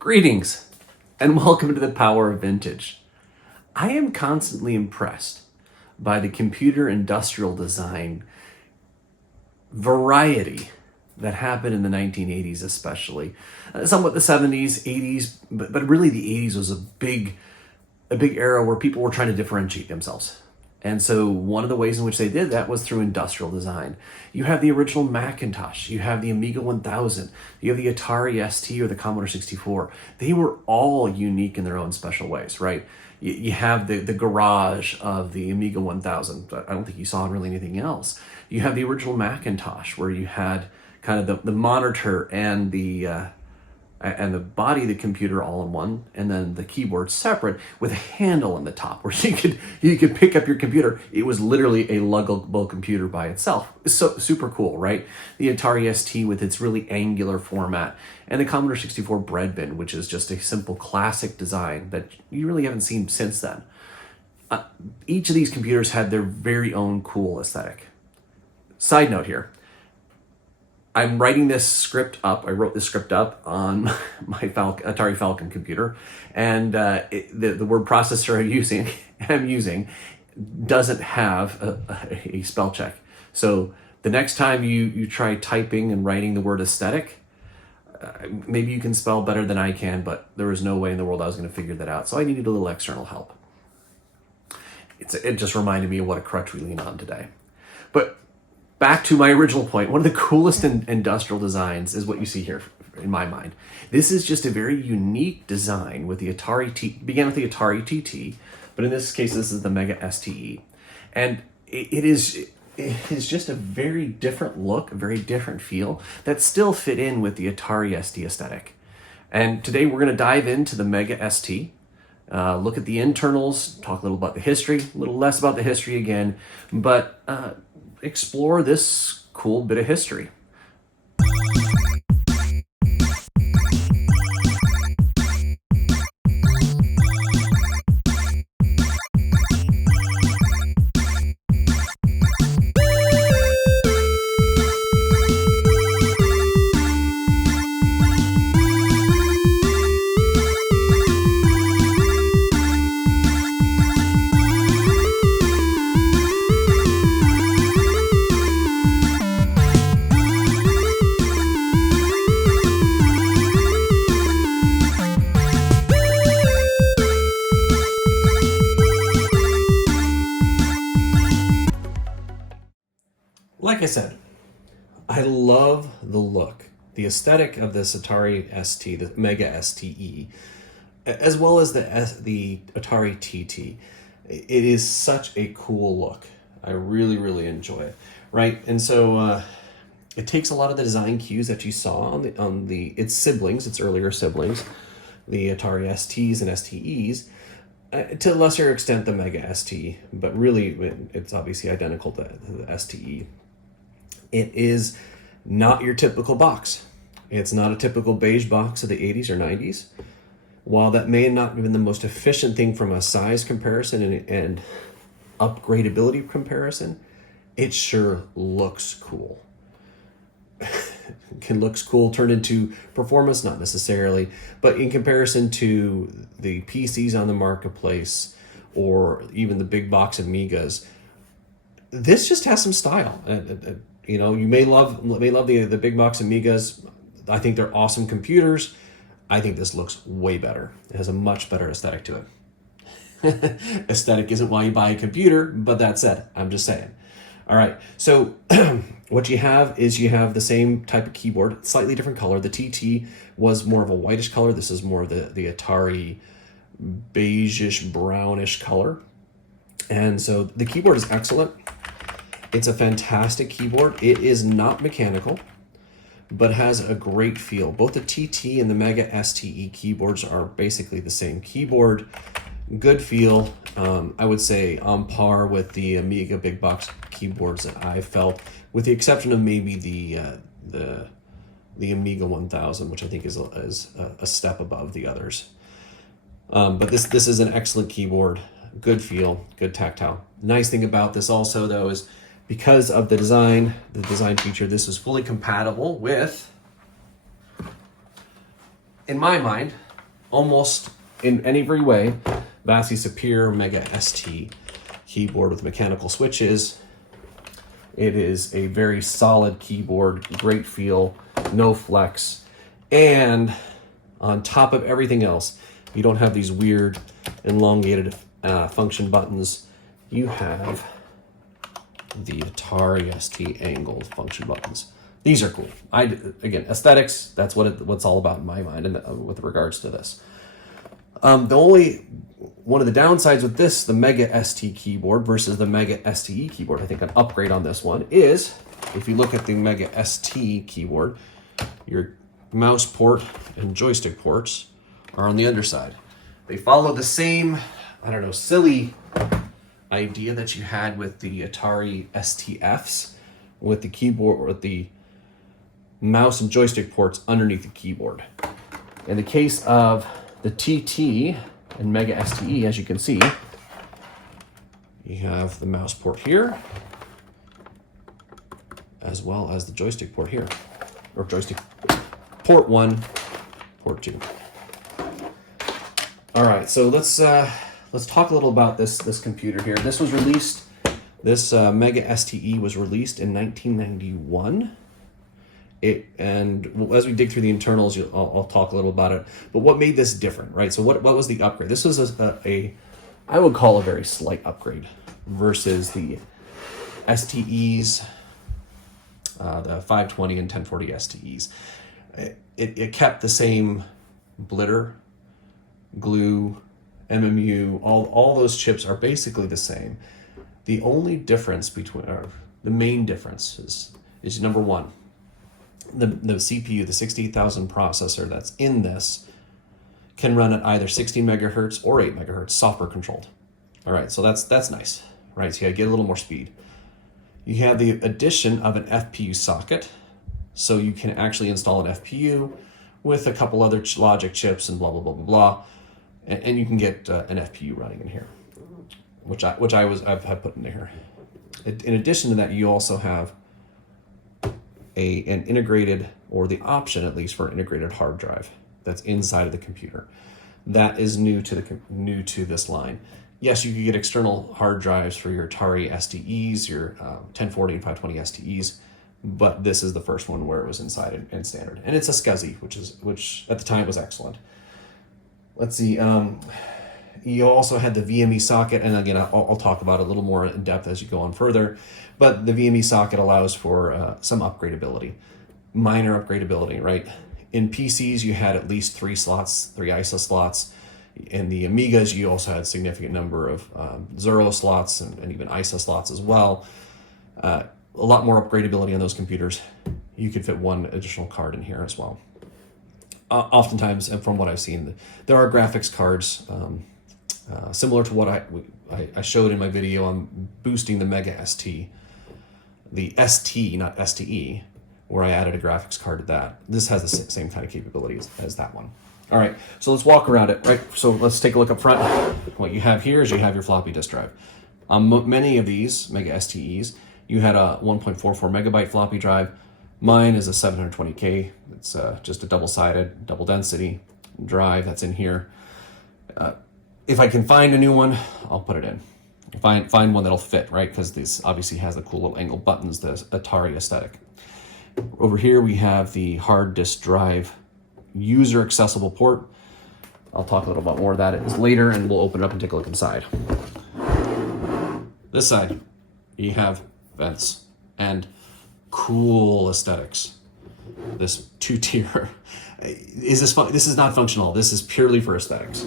Greetings, and welcome to the Power of Vintage. I am constantly impressed by the computer industrial design variety that happened in the 1980s especially. Somewhat the 70s, 80s, but really the 80s was a big era where people were trying to differentiate themselves. And so one of the ways in which they did that was through industrial design. You have the original Macintosh, you have the Amiga 1000, you have the Atari ST or the Commodore 64. They were all unique in their own special ways, right? You have the garage of the Amiga 1000. I don't think you saw really anything else. You have the original Macintosh where you had kind of the monitor and the body of the computer all in one, and then the keyboard separate with a handle on the top where you could pick up your computer. It was literally a luggable computer by itself. It's so super cool, right? The Atari ST with its really angular format, and the Commodore 64 bread bin, which is just a simple classic design that you really haven't seen since then. Each of these computers had their very own cool aesthetic. Side note here, I'm writing this script up. I wrote this script up on my Atari Falcon computer, and the word processor I'm using doesn't have a spell check. So the next time you try typing and writing the word aesthetic, maybe you can spell better than I can, but there was no way in the world I was going to figure that out. So I needed a little external help. It just reminded me of what a crutch we lean on today. But back to my original point, one of the coolest industrial designs is what you see here in my mind. This is just a very unique design with the began with the Atari TT, but in this case, this is the Mega STe. And it is just a very different look, a very different feel that still fit in with the Atari ST aesthetic. And today we're gonna dive into the Mega ST, look at the internals, talk a little about the history, a little less about the history again, but explore this cool bit of history. Like I said, I love the look, the aesthetic of this Atari ST, the Mega STe, as well as the Atari TT. It is such a cool look. I really, really enjoy it, right? And so it takes a lot of the design cues that you saw on its siblings, its earlier siblings, the Atari STs and STEs, to a lesser extent the Mega ST, but really it's obviously identical to the STe. It is not your typical box. It's not a typical beige box of the 80s or 90s. While that may not have been the most efficient thing from a size comparison and upgradability comparison, it sure looks cool. Can looks cool turn into performance? Not necessarily, but in comparison to the PCs on the marketplace or even the big box Amigas, this just has some style. You know, you may love the big box Amigas. I think they're awesome computers. I think this looks way better. It has a much better aesthetic to it. Aesthetic isn't why you buy a computer, but that said, I'm just saying. All right, so what you have is the same type of keyboard, slightly different color. The TT was more of a whitish color. This is more the Atari beige-ish, brownish color. And so the keyboard is excellent. It's a fantastic keyboard. It is not mechanical, but has a great feel. Both the TT and the Mega STe keyboards are basically the same keyboard. Good feel. I would say on par with the Amiga big box keyboards that I felt, with the exception of maybe the Amiga 1000, which I think is a step above the others. But this is an excellent keyboard. Good feel, good tactile. Nice thing about this also though is because of the design feature, this is fully compatible with, in my mind, almost in every way vastly superior Mega STe keyboard with mechanical switches. It is a very solid keyboard, great feel, no flex, and on top of everything else, you don't have these weird elongated function buttons. You have the Atari ST angled function buttons. These are cool. Again, aesthetics, that's what's all about in my mind and with regards to this. One of the downsides with this, the Mega ST keyboard versus the Mega STe keyboard, I think an upgrade on this one is, if you look at the Mega ST keyboard, your mouse port and joystick ports are on the underside. They follow the same, silly idea that you had with the Atari STFs, with the keyboard, with the mouse and joystick ports underneath the keyboard. In the case of the TT and Mega STe, as you can see, you have the mouse port here, as well as the joystick port here, or joystick port 1, port 2. All right, so let's talk a little about this computer here. This Mega STe was released in 1991. And as we dig through the internals, I'll talk a little about it. But what made this different, right? So what was the upgrade? This was I would call a very slight upgrade versus the STEs, the 520 and 1040 STEs. It kept the same blitter, glue, MMU, all those chips are basically the same. The only difference the main difference is number one, the CPU, the 68,000 processor that's in this can run at either 16 megahertz or 8 megahertz software controlled. All right, so that's nice, right? So you get a little more speed. You have the addition of an FPU socket, so you can actually install an FPU with a couple other logic chips and blah, blah, blah, blah, blah. And you can get an FPU running in here, which I've put in here. In addition to that, you also have an integrated, or the option at least for an integrated hard drive that's inside of the computer. That is new to this line. Yes, you can get external hard drives for your Atari STEs, your 1040 and 520 STEs, but this is the first one where it was inside and standard. And it's a SCSI, which at the time was excellent. Let's see, you also had the VME socket, and again, I'll talk about it a little more in depth as you go on further, but the VME socket allows for some upgradability, minor upgradability, right? In PCs, you had at least 3 ISA slots. In the Amigas, you also had a significant number of Zero slots and even ISA slots as well. A lot more upgradability on those computers. You could fit 1 additional card in here as well. Oftentimes, and from what I've seen, there are graphics cards similar to what I showed in my video on boosting the Mega ST, the ST, not STE, where I added a graphics card to that. This has the same kind of capabilities as that one. All right, so let's walk around it, right? So let's take a look up front. What you have here is you have your floppy disk drive. On many of these Mega STEs, you had a 1.44 megabyte floppy drive. Mine is a 720K. It's just a double-sided, double density drive that's in here. If I can find a new one, I'll put it in. Find one that'll fit, right? Because this obviously has the cool little angle buttons, the Atari aesthetic. Over here we have the hard disk drive user accessible port. I'll talk a little bit more of that later, and we'll open it up and take a look inside. This side, you have vents and cool aesthetics. This 2-tier. This is not functional. This is purely for aesthetics.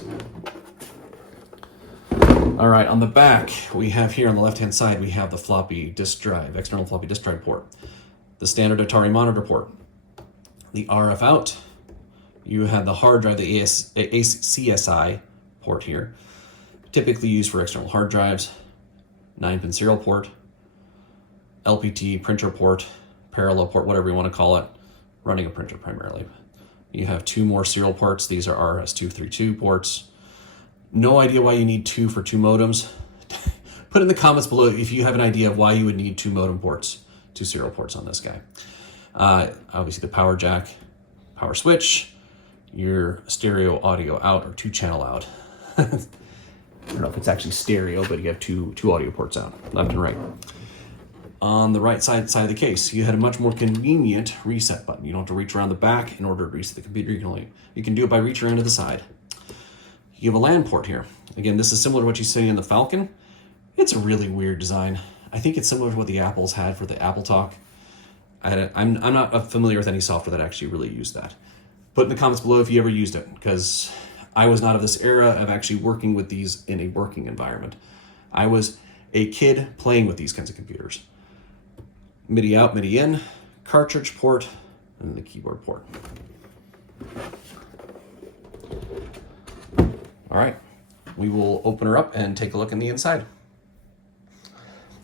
All right, on the back, we have here on the left-hand side, we have the floppy disk drive, external floppy disk drive port, the standard Atari monitor port, the RF out. You have the hard drive, the CSI port here, typically used for external hard drives, 9-pin serial port, LPT printer port, parallel port, whatever you want to call it, running a printer primarily. You have 2 more serial ports. These are RS-232 ports. No idea why you need 2 for 2 modems. Put in the comments below if you have an idea of why you would need 2 modem ports, 2 serial ports on this guy. Obviously the power jack, power switch. your stereo audio out or 2-channel out. I don't know if it's actually stereo, but you have two audio ports out, left and right. On the right side of the case, you had a much more convenient reset button. You don't have to reach around the back in order to reset the computer. You can do it by reaching around to the side. You have a LAN port here. Again, this is similar to what you see in the Falcon. It's a really weird design. I think it's similar to what the Apples had for the Apple Talk. I'm not familiar with any software that actually really used that. Put in the comments below if you ever used it, because I was not of this era of actually working with these in a working environment. I was a kid playing with these kinds of computers. MIDI out, MIDI in, cartridge port, and the keyboard port. All right, we will open her up and take a look in the inside.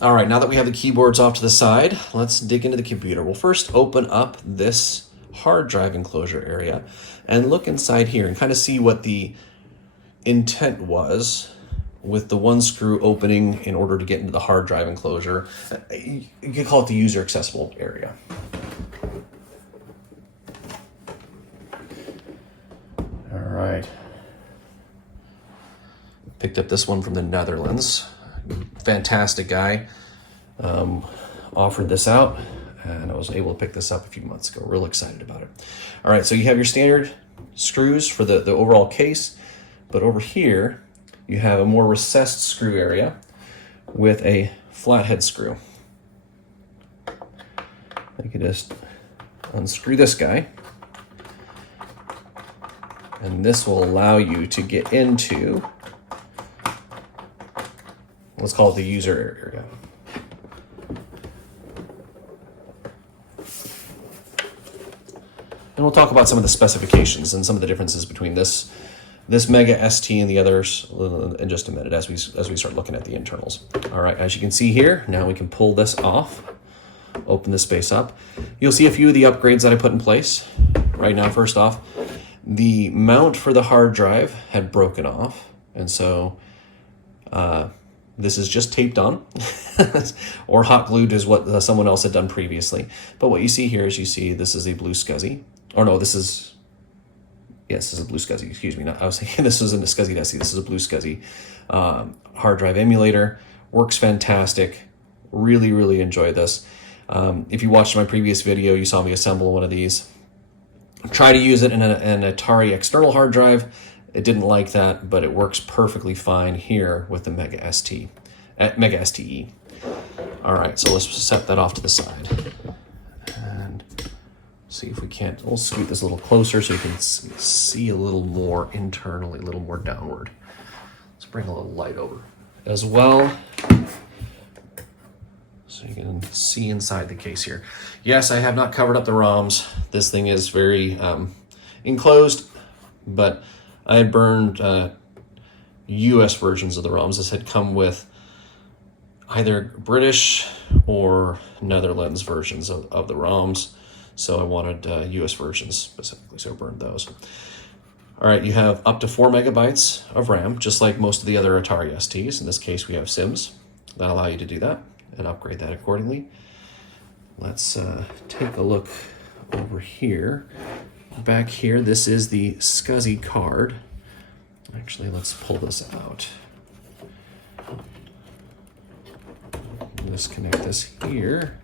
All right, now that we have the keyboards off to the side, let's dig into the computer. We'll first open up this hard drive enclosure area and look inside here and kind of see what the intent was with the one screw opening in order to get into the hard drive enclosure. You could call it the user accessible area. All right. Picked up this one from the Netherlands. Fantastic guy. Offered this out, and I was able to pick this up a few months ago. Real excited about it. All right, so you have your standard screws for the overall case, but over here, you have a more recessed screw area with a flathead screw. You can just unscrew this guy, and this will allow you to get into, let's call it the user area. And we'll talk about some of the specifications and some of the differences between this Mega STe and the others in just a minute as we start looking at the internals. All right, as you can see here, now we can pull this off, open this space up. You'll see a few of the upgrades that I put in place. Right now, first off, the mount for the hard drive had broken off, and so this is just taped on or hot glued is what someone else had done previously. But what you see here is this is a blue SCSI. Or no, this is a blue SCSI, excuse me. I was thinking this was a SCSI SE. This is a blue SCSI hard drive emulator. Works fantastic. Really, really enjoy this. If you watched my previous video, you saw me assemble one of these. Try to use it in an Atari external hard drive. It didn't like that, but it works perfectly fine here with the Mega STe. All right, so let's set that off to the side. And see if we can't, we'll scoot this a little closer so you can see a little more internally, a little more downward. Let's bring a little light over as well, so you can see inside the case here. Yes, I have not covered up the ROMs. This thing is very enclosed, but I had burned US versions of the ROMs. This had come with either British or Netherlands versions of the ROMs. So I wanted US versions specifically, so I burned those. All right, you have up to 4 megabytes of RAM, just like most of the other Atari STs. In this case, we have SIMs that allow you to do that and upgrade that accordingly. Let's take a look over here. Back here, this is the SCSI card. Actually, let's pull this out. Disconnect this here.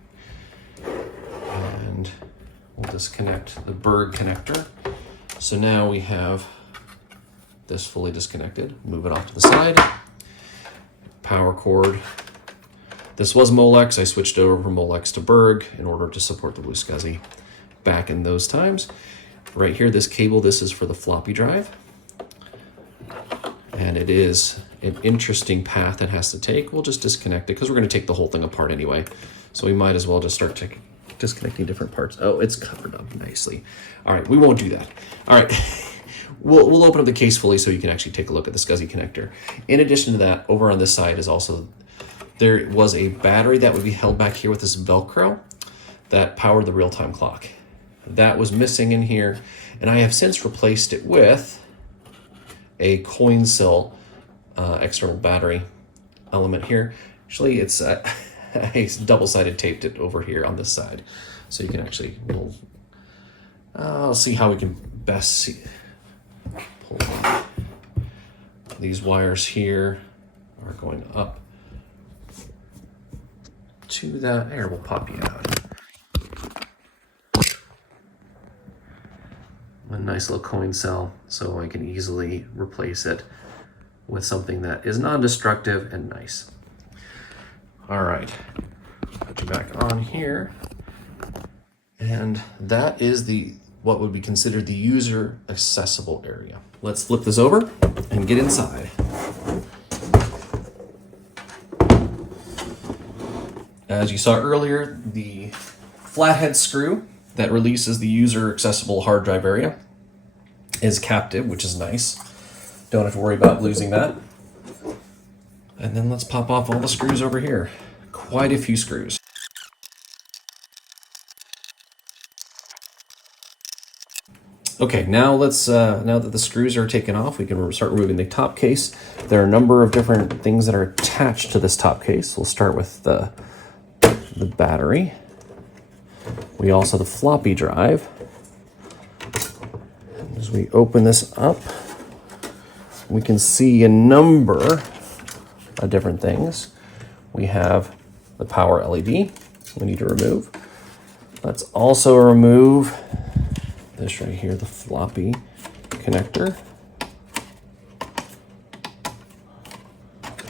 And we'll disconnect the Berg connector. So now we have this fully disconnected. Move it off to the side. Power cord. This was Molex. I switched over from Molex to Berg in order to support the blue SCSI back in those times. Right here, this cable, this is for the floppy drive. And it is an interesting path it has to take. We'll just disconnect it because we're going to take the whole thing apart anyway. So we might as well just start disconnecting different parts. Oh, it's covered up nicely. All right, we won't do that. All right, we'll open up the case fully so you can actually take a look at the SCSI connector. In addition to that, over on this side is also, there was a battery that would be held back here with this Velcro that powered the real-time clock. That was missing in here, and I have since replaced it with a coin cell external battery element here. Actually, it's I double-sided taped it over here on this side, so you can actually, I'll see how we can best These wires here are going up to that. Here, we'll pop you out. A nice little coin cell, so I can easily replace it with something that is non-destructive and nice. All right, put you back on here. And that is what would be considered the user accessible area. Let's flip this over and get inside. As you saw earlier, the flathead screw that releases the user accessible hard drive area is captive, which is nice. Don't have to worry about losing that. And then let's pop off all the screws over here. Quite a few screws. Okay, now let's now that the screws are taken off, we can start removing the top case. There are a number of different things that are attached to this top case. We'll start with the battery. We also have the floppy drive. As we open this up, we can see a number of different things. We have the power LED we need to remove. Let's also remove this right here, the floppy connector.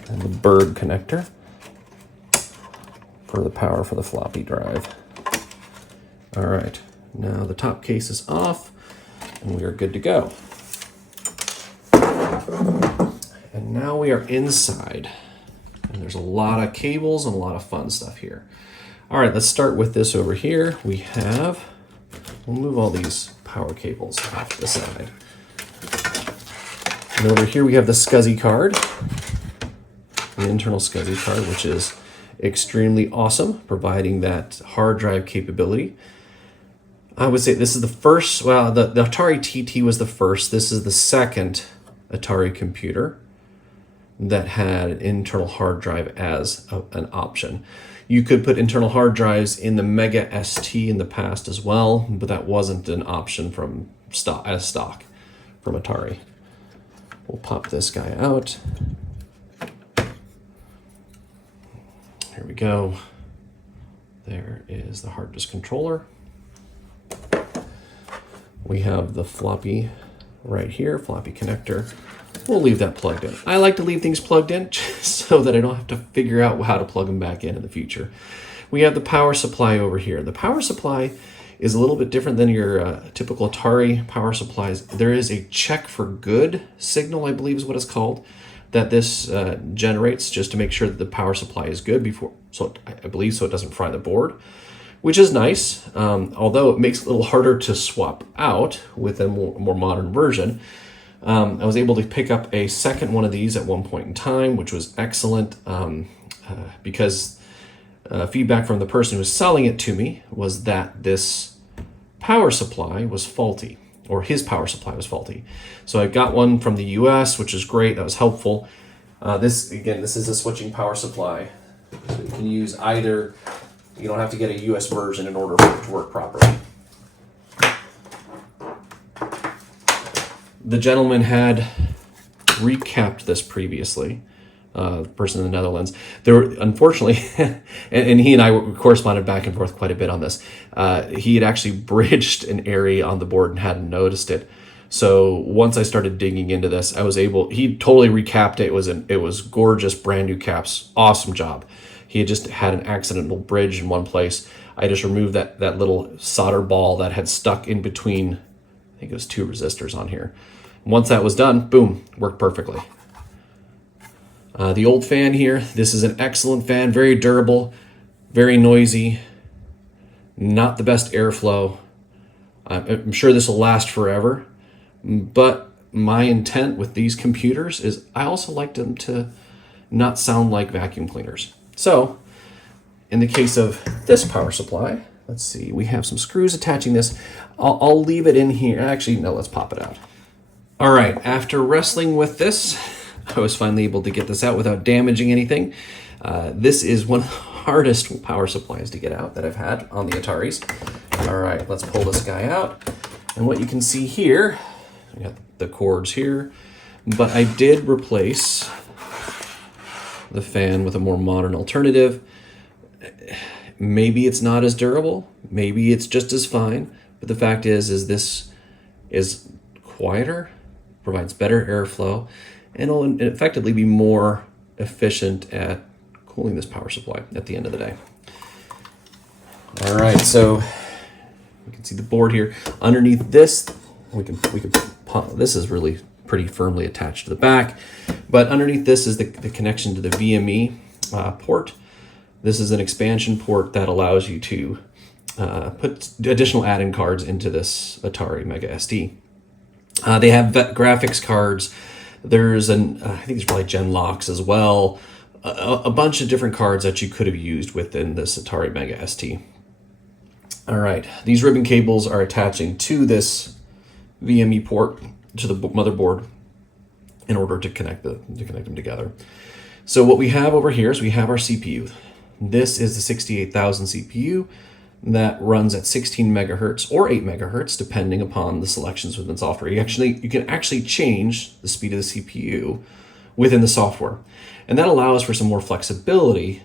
And the bird connector for the power for the floppy drive. All right, now the top case is off and we are good to go. And now we are inside. And there's a lot of cables and a lot of fun stuff here. All right, let's start with this over here. We'll move all these power cables off to the side. And over here we have the SCSI card, the internal SCSI card, which is extremely awesome, providing that hard drive capability. I would say this is the first, well, the Atari TT was the first. This is the second Atari computer that had an internal hard drive as an option. You could put internal hard drives in the Mega STe in the past as well, but that wasn't an option from stock from Atari. We'll pop this guy out. Here we go. There is the hard disk controller. We have the floppy right here, floppy connector. We'll leave that plugged in. I like to leave things plugged in so that I don't have to figure out how to plug them back in the future. We have the power supply over here. The power supply is a little bit different than your typical Atari power supplies. There is a check for good signal, I believe is what it's called, that this generates just to make sure that the power supply is good before, so I believe so it doesn't fry the board, which is nice, although it makes it a little harder to swap out with a more modern version. I was able to pick up a second one of these at one point in time, which was excellent because feedback from the person who was selling it to me was that this power supply was faulty, or his power supply was faulty. So I got one from the US, which is great. That was helpful. This is a switching power supply. So you can use either. You don't have to get a US version in order for it to work properly. The gentleman had recapped this previously, the person in the Netherlands. There were, unfortunately, and he and I corresponded back and forth quite a bit on this. He had actually bridged an area on the board and hadn't noticed it. So once I started digging into this, he totally recapped it. It was gorgeous, brand new caps, awesome job. He had just had an accidental bridge in one place. I just removed that little solder ball that had stuck in between, I think it was 2 resistors on here. Once that was done, boom, worked perfectly. The old fan here, this is an excellent fan, very durable, very noisy, not the best airflow. I'm sure this will last forever, but my intent with these computers is I also like them to not sound like vacuum cleaners. So, in the case of this power supply, let's see, we have some screws attaching this. I'll leave it in here. Actually, no, let's pop it out. All right, after wrestling with this, I was finally able to get this out without damaging anything. This is one of the hardest power supplies to get out that I've had on the Ataris. All right, let's pull this guy out. And what you can see here, we got the cords here. But I did replace the fan with a more modern alternative. Maybe it's not as durable, maybe it's just as fine, but the fact is this is quieter, provides better airflow, and will effectively be more efficient at cooling this power supply at the end of the day. All right, so you can see the board here. Underneath this, this is really pretty firmly attached to the back, but underneath this is the connection to the VME port. This is an expansion port that allows you to put additional add-in cards into this Atari Mega STe. They have graphics cards. There's I think there's probably Gen locks as well. A bunch of different cards that you could have used within this Atari Mega STe. All right, these ribbon cables are attaching to this VME port to the motherboard in order to connect them together. So what we have over here is we have our CPU. This is the 68,000 CPU that runs at 16 megahertz or 8 megahertz, depending upon the selections within software. You can actually change the speed of the CPU within the software. And that allows for some more flexibility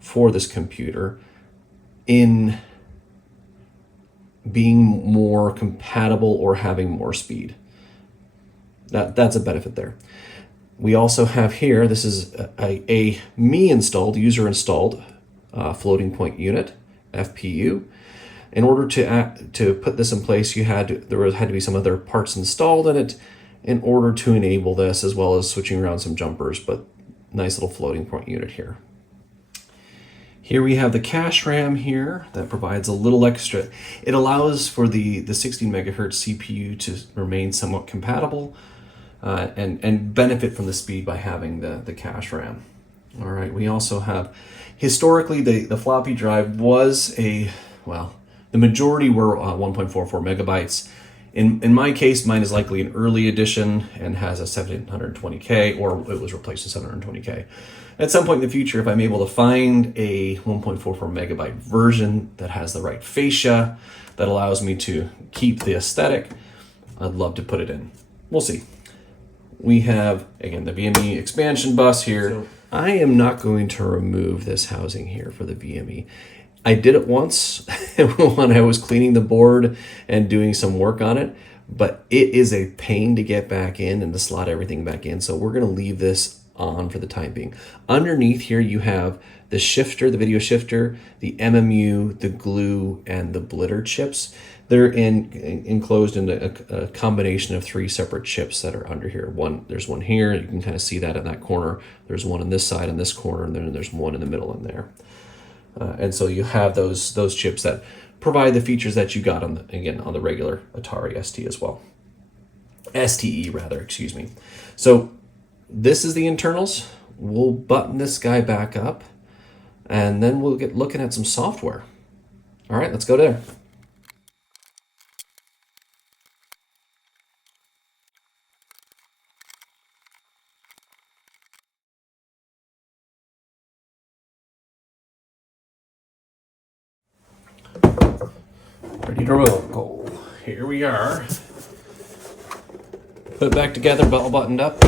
for this computer in being more compatible or having more speed. That's a benefit there. We also have here, this is a user installed floating point unit, FPU. In order to put this in place, there had to be some other parts installed in it in order to enable this, as well as switching around some jumpers, but nice little floating point unit here. Here we have the cache RAM here that provides a little extra. It allows for the 16 megahertz CPU to remain somewhat compatible and benefit from the speed by having the cache RAM. All right, we also have, historically, the floppy drive was the majority were 1.44 megabytes. In my case, mine is likely an early edition and has a 720K, or it was replaced with 720K. At some point in the future, if I'm able to find a 1.44 megabyte version that has the right fascia, that allows me to keep the aesthetic, I'd love to put it in. We'll see. We have, again, the VME expansion bus here. So I am not going to remove this housing here for the VME. I did it once when I was cleaning the board and doing some work on it, but it is a pain to get back in and to slot everything back in. So we're going to leave this on for the time being. Underneath here, you have the shifter, the video shifter, the MMU, the glue, and the blitter chips. They're enclosed in a combination of 3 separate chips that are under here. There's one here. You can kind of see that in that corner. There's one on this side in this corner, and then there's one in the middle in there. And so you have those chips that provide the features that you got on the regular Atari ST as well. STE rather, excuse me. So this is the internals. We'll button this guy back up, and then we'll get looking at some software. All right, let's go there. Ready to roll. Here we are. Put it back together, all buttoned up.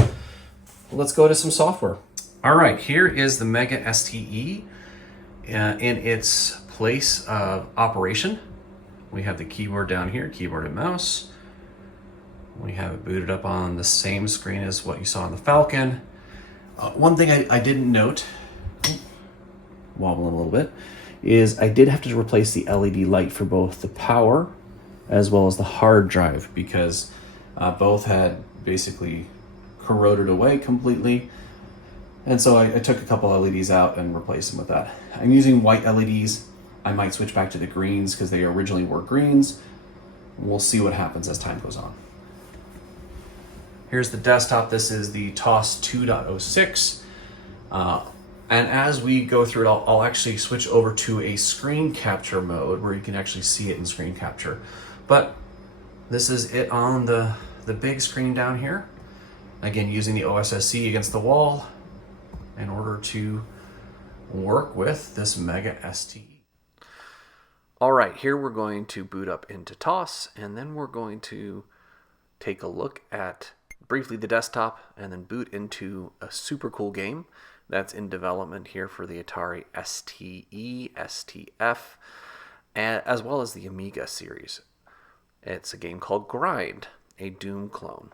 Let's go to some software. All right, here is the Mega STe in its place of operation. We have the keyboard down here, keyboard and mouse. We have it booted up on the same screen as what you saw on the Falcon. One thing I didn't note, wobbling a little bit, is I did have to replace the LED light for both the power as well as the hard drive, because both had basically corroded away completely. And so I took a couple LEDs out and replaced them with that. I'm using white LEDs. I might switch back to the greens because they originally were greens. We'll see what happens as time goes on. Here's the desktop. This is the TOS 2.06. And as we go through it, I'll actually switch over to a screen capture mode where you can actually see it in screen capture. But this is it on the big screen down here. Again, using the OSSC against the wall in order to work with this Mega STe. All right, here we're going to boot up into TOS, and then we're going to take a look at briefly the desktop, and then boot into a super cool game that's in development here for the Atari STE, STF, as well as the Amiga series. It's a game called Grind, a Doom clone.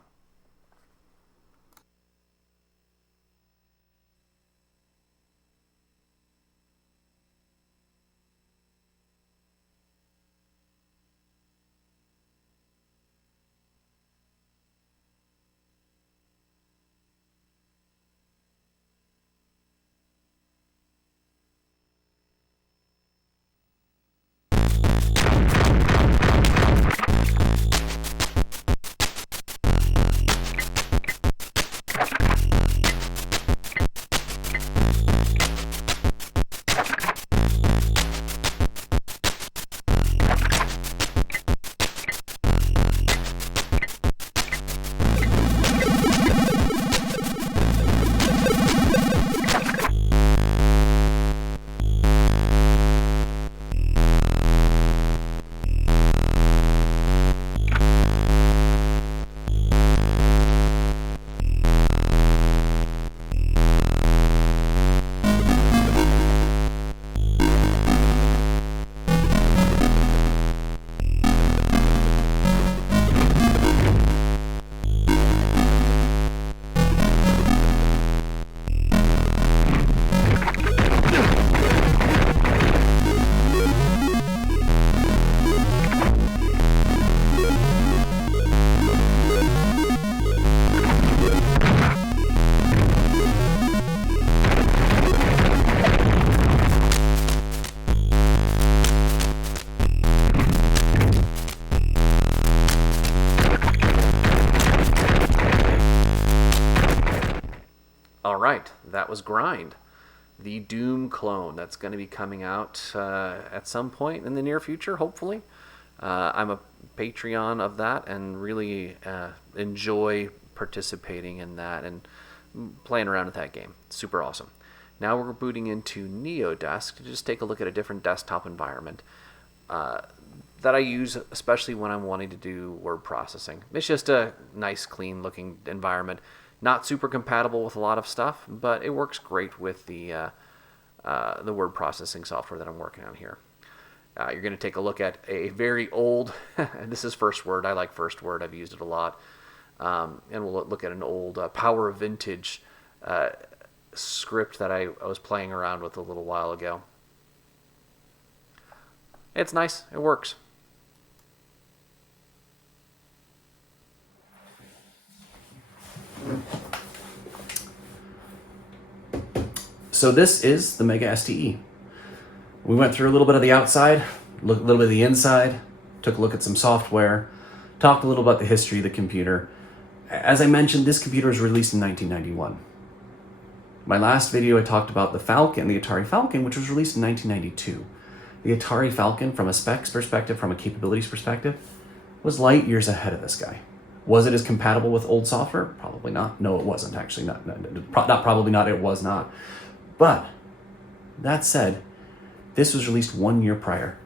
All right, that was Grind, the Doom clone that's going to be coming out at some point in the near future, hopefully. I'm a Patreon of that and really enjoy participating in that and playing around with that game. Super awesome. Now we're booting into NeoDesk to just take a look at a different desktop environment that I use especially when I'm wanting to do word processing. It's just a nice, clean looking environment. Not super compatible with a lot of stuff, but it works great with the word processing software that I'm working on here. You're going to take a look at a very old, this is First Word. I like First Word. I've used it a lot. And we'll look at an old Power of Vintage script that I was playing around with a little while ago. It's nice. It works. So this is the Mega STe. We went through a little bit of the outside, a little bit of the inside, took a look at some software, talked a little about the history of the computer. As I mentioned, this computer was released in 1991. My last video I talked about the Falcon, the Atari Falcon, which was released in 1992. The Atari Falcon, from a specs perspective, from a capabilities perspective, was light years ahead of this guy. Was it as compatible with old software? Probably not. No, it wasn't actually. Not probably not, it was not. But that said, this was released 1 year prior.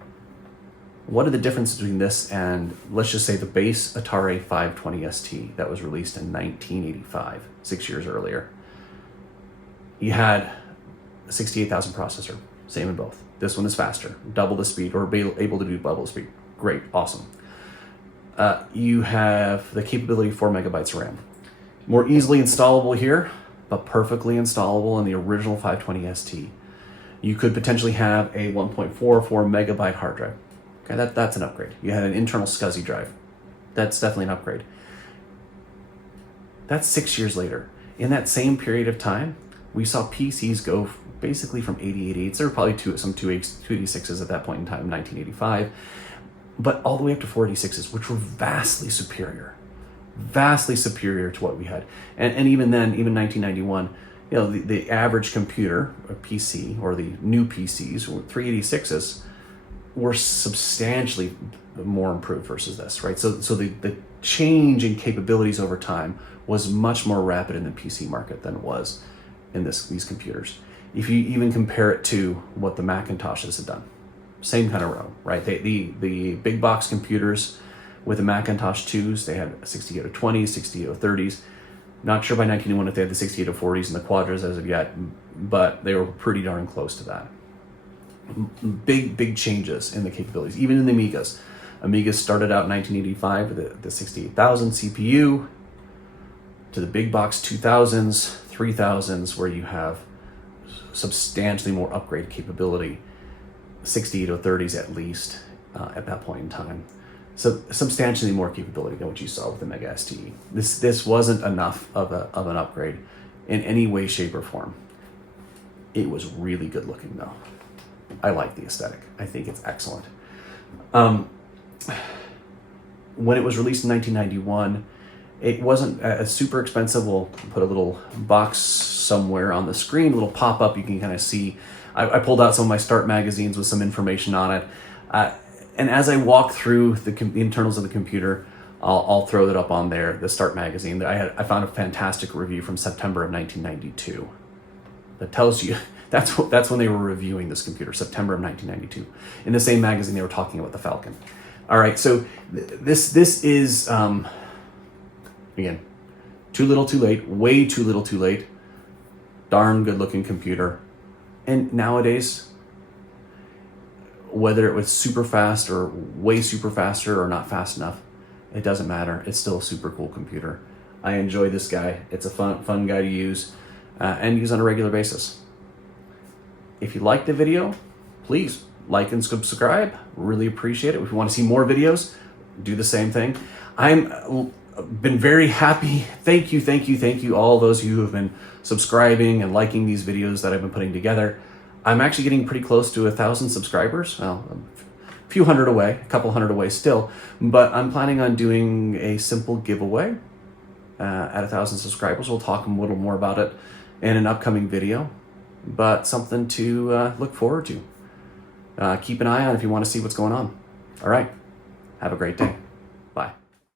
What are the differences between this and, let's just say, the base Atari 520 ST that was released in 1985, 6 years earlier? You had a 68,000 processor, same in both. This one is faster, double the speed, or able to do double the speed. Great, awesome. You have the capability of 4 megabytes of RAM. More easily installable here, but perfectly installable in the original 520 ST. You could potentially have a 1.44 megabyte hard drive. Okay, that's an upgrade. You had an internal SCSI drive. That's definitely an upgrade. That's 6 years later. In that same period of time, we saw PCs go basically from 8088s. There were probably some 286s at that point in time, 1985, but all the way up to 486s, which were vastly superior to what we had. And even then, even 1991, you know, the average computer, a PC, or the new PCs, 386s, were substantially more improved versus this, right? So the change in capabilities over time was much more rapid in the PC market than it was in these computers. If you even compare it to what the Macintoshes had done, same kind of road, right? The big box computers With the Macintosh 2s, they had 6820s, 6830s. Not sure by 1981 if they had the 6840s and the Quadras as of yet, but they were pretty darn close to that. Big changes in the capabilities, even in the Amigas. Amigas started out in 1985 with the 68,000 CPU to the big box 2000s, 3000s, where you have substantially more upgrade capability, 6830s at least at that point in time. So substantially more capability than what you saw with the Mega STe. This wasn't enough of an upgrade in any way, shape, or form. It was really good looking though. I like the aesthetic. I think it's excellent. When it was released in 1991, it wasn't super expensive. We'll put a little box somewhere on the screen, a little pop-up you can kind of see. I pulled out some of my Start magazines with some information on it. And as I walk through the internals of the computer, I'll throw that up on there, the Start magazine. I found a fantastic review from September of 1992 that tells you that's when they were reviewing this computer, September of 1992. In the same magazine, they were talking about the Falcon. All right, so this is, again, too little too late, way too little too late. Darn good looking computer. And nowadays, whether it was super fast or way super faster or not fast enough, it doesn't matter. It's still a super cool computer. I enjoy this guy. It's a fun guy to use and use on a regular basis. If you liked the video, please like and subscribe. Really appreciate it. If you want to see more videos, do the same thing. I'm been very happy. Thank you, all those of you who have been subscribing and liking these videos that I've been putting together. I'm actually getting pretty close to 1,000 subscribers. Well, a few hundred away, a couple hundred away still, but I'm planning on doing a simple giveaway at 1,000 subscribers. We'll talk a little more about it in an upcoming video, but something to look forward to. Keep an eye on if you want to see what's going on. All right, have a great day. Bye.